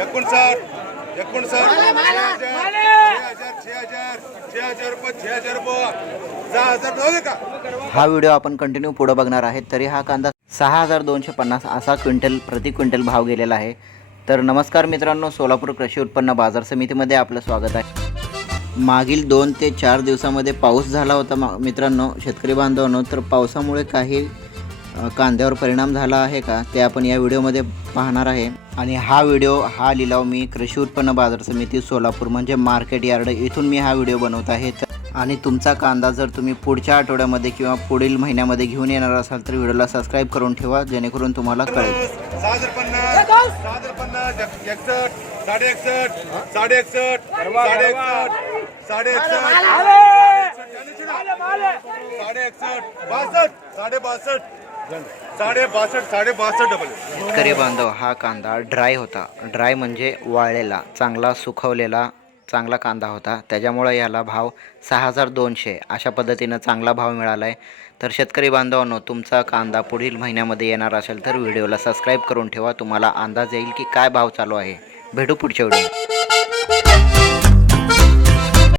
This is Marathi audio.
एकोणसाठ एकोणसाठ छे हजार छे हजार छे हजार छे हजार रुपये छे हजार रुपये सहा हजार झाले का? हा व्हिडिओ आपण कंटिन्यू पुढं बघणार आहे तरी हा कांदा सहा हजार दोनशे पन्नास असा क्विंटल प्रति क्विंटल भाव गेलेला आहे. तर नमस्कार मित्रांनो सोलापूर कृषी उत्पन्न बाजार समितीमध्ये आपलं स्वागत आहे. मागील दोन ते चार दिवसामध्ये पाऊस झाला होता मा मित्रांनो शेतकरी बांधवांनो तर पावसामुळे काही कांद्यावर परिणाम झाला आहे का ते आपण या व्हिडिओमध्ये पाहणार आहे. आणि हा व्हिडिओ हा लिलाव मी कृषी उत्पन्न बाजार समिती सोलापूर म्हणजे मार्केट यार्ड इथून मी हा व्हिडिओ बनवत आहे. आणि तुमचा कांदा जर तुम्ही पुढच्या आठवड्यामध्ये किंवा पुढील महिन्यामध्ये घेऊन येणार असाल तर व्हिडिओला सबस्क्राईब करून ठेवा जेणेकरून तुम्हाला कळेल. साडे साडे एकसष्ट बासष्ट साडे बासष्ट शेतकरी बांधव हा कांदा ड्राय होता. ड्राय म्हणजे वाळलेला चांगला सुखवलेला चांगला कांदा होता. त्याच्यामुळं याला भाव सहा हजार दोनशे. अशा पद्धतीनं चांगला भाव मिळाला आहे तर शेतकरी बांधवांनो तुमचा कांदा पुढील महिन्यामध्ये येणार असेल तर व्हिडिओला सबस्क्राईब करून ठेवा. तुम्हाला अंदाज येईल की काय भाव चालू आहे. भेटू पुढच्या व्हिडिओ